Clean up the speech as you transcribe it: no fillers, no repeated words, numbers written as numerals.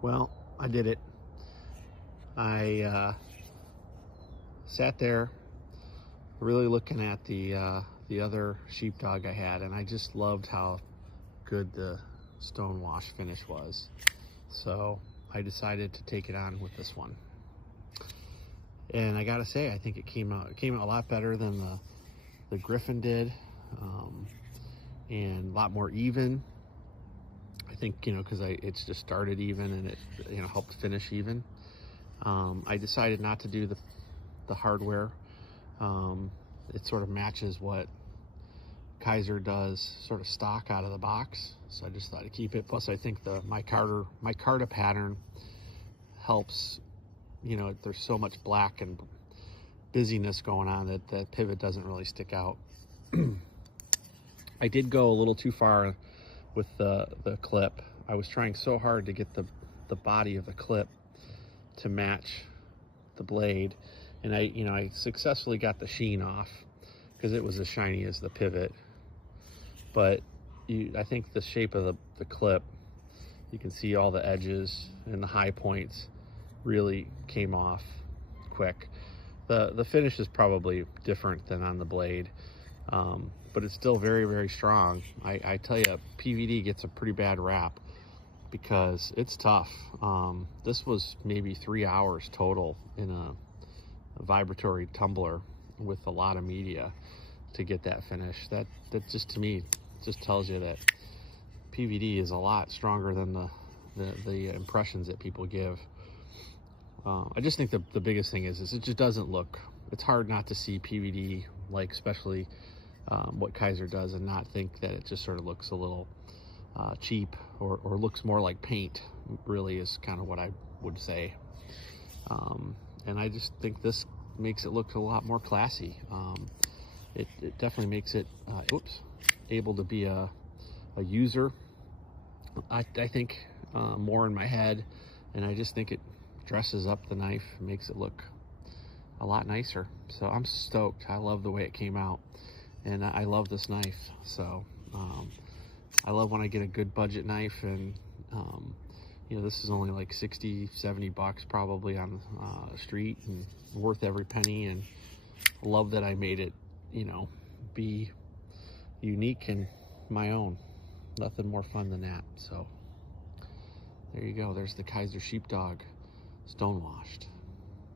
Well, I did it. I sat there really looking at the other sheepdog I had, and I just loved how good the Stonewash finish was. So I decided to take it on with this one. And I gotta say, I think it came out a lot better than the Griffin did, and a lot more even. I think, because it's just started even and it, helped finish even. I decided not to do the hardware. It sort of matches what Kizer does sort of stock out of the box. So I just thought to keep it. Plus I think the micarta pattern helps, there's so much black and busyness going on that the pivot doesn't really stick out. I did go a little too far with the clip. I was trying so hard to get the body of the clip to match the blade, and I successfully got the sheen off because it was as shiny as the pivot. But I think the shape of the clip, you can see all the edges and the high points really came off quick. The finish is probably different than on the blade, but it's still very, very strong. I tell you, PVD gets a pretty bad rap because it's tough. This was maybe 3 hours total in a vibratory tumbler with a lot of media to get that finish. That just, to me, just tells you that PVD is a lot stronger than the impressions that people give. I just think the biggest thing is it just doesn't look, it's hard not to see PVD, like especially what Kizer does, and not think that it just sort of looks a little cheap or looks more like paint, really, is kind of what I would say. And I just think this makes it look a lot more classy. It definitely makes it able to be a user, I think, more in my head, and I just think it dresses up the knife and makes it look a lot nicer. So I'm stoked. I love the way it came out, and I love this knife. So I love when I get a good budget knife, and this is only like 60-70 bucks probably on the street, and worth every penny. And I love that I made it be unique and my own. Nothing more fun than that. So there you go. There's the Kizer Sheepdog Stonewashed.